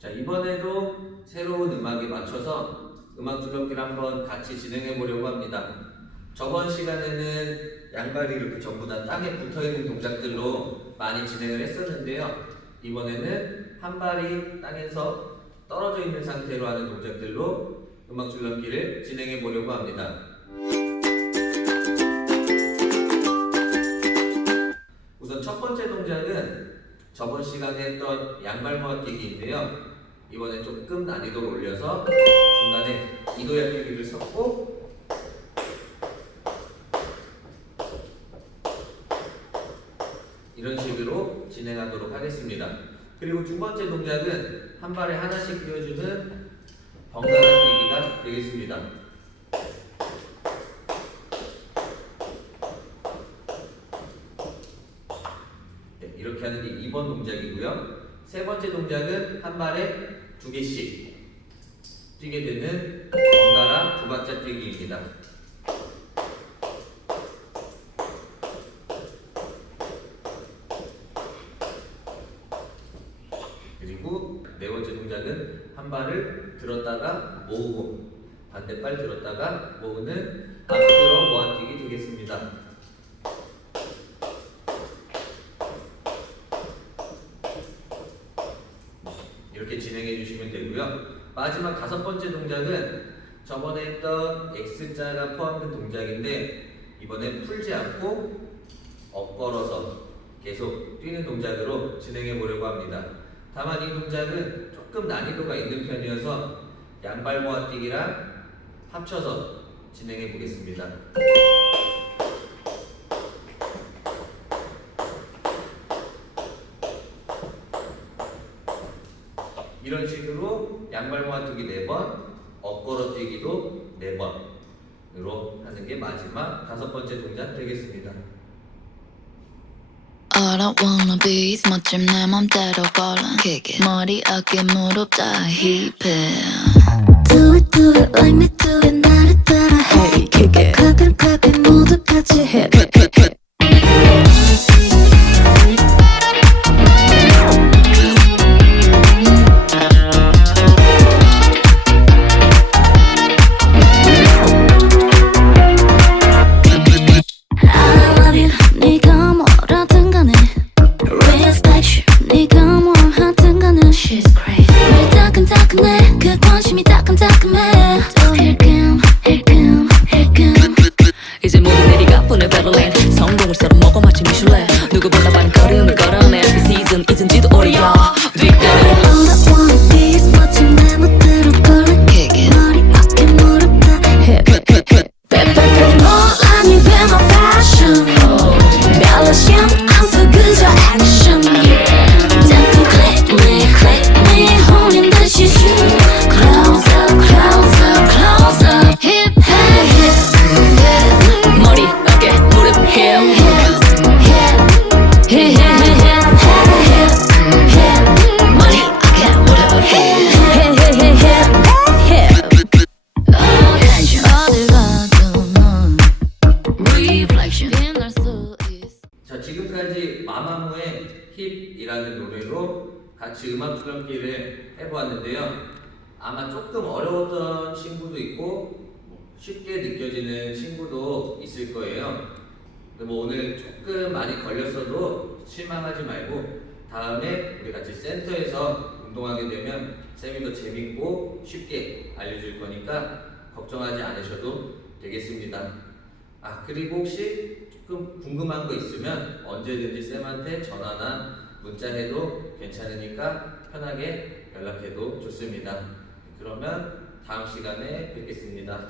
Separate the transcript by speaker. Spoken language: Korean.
Speaker 1: 자, 이번에도 새로운 음악에 맞춰서 음악 줄넘기를 한번 같이 진행해 보려고 합니다. 저번 시간에는 양발이 이렇게 전부 다 땅에 붙어 있는 동작들로 많이 진행을 했었는데요. 이번에는 한 발이 땅에서 떨어져 있는 상태로 하는 동작들로 음악 줄넘기를 진행해 보려고 합니다. 우선 첫 번째 동작은 저번 시간에 했던 양발 모아뛰기인데요. 이번에 조금 난이도를 올려서 중간에 이도약뛰기를 섞고 이런 식으로 진행하도록 하겠습니다. 그리고 두 번째 동작은 한 발에 하나씩 끼워주는 번갈아 뛰기가 되겠습니다. 네, 이렇게 하는 게 2번 동작이고요. 세 번째 동작은 한 발에 두 개씩 뛰게 되는 번갈아 두 발자 뛰기입니다. 그리고 네 번째 동작은 한 발을 들었다가 모으고 반대발 들었다가 모으는 앞뒤로 모아뛰기 되겠습니다. 이렇게 진행해 주시면 되고요. 마지막 다섯 번째 동작은 저번에 했던 X자가 포함된 동작인데 이번엔 풀지 않고 엎걸어서 계속 뛰는 동작으로 진행해 보려고 합니다. 다만 이 동작은 조금 난이도가 있는 편이어서 양발 모아뛰기랑 합쳐서 진행해 보겠습니다. 이런 식으로 양발 모아뛰기 4번, 엎걸어 뛰기도 4번으로 하는 게 마지막 다섯 번째 동작 되겠습니다.
Speaker 2: All I wanna be is 멋짐 내 맘대로 걸어 Kick it. 머리 어깨 무릎 다 힙해
Speaker 3: Do it, do it like me, do it 나를 따라
Speaker 2: Hey, kick it.
Speaker 3: Clap it, clap it 모두 같이 hit
Speaker 1: 힙이라는 노래로 같이 음악 줄넘기를 해보았는데요. 아마 조금 어려웠던 친구도 있고 뭐 쉽게 느껴지는 친구도 있을 거예요. 뭐 오늘 조금 많이 걸렸어도 실망하지 말고 다음에 우리 같이 센터에서 운동하게 되면 쌤이 더 재밌고 쉽게 알려줄 거니까 걱정하지 않으셔도 되겠습니다. 아 그리고 혹시 조금 궁금한 거 있으면 언제든지 쌤한테 전화나 문자해도 괜찮으니까 편하게 연락해도 좋습니다. 그러면 다음 시간에 뵙겠습니다.